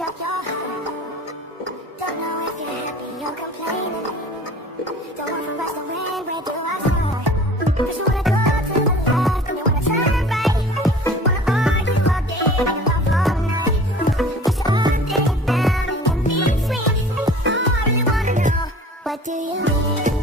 up your heart. Don't know if you're happy or complaining. Don't want for us to win, where do I start? Cause you wanna go to the left and you wanna turn right. Wanna argue all day and love all night. Just all day down and in between. Oh, I really wanna know, what do you mean?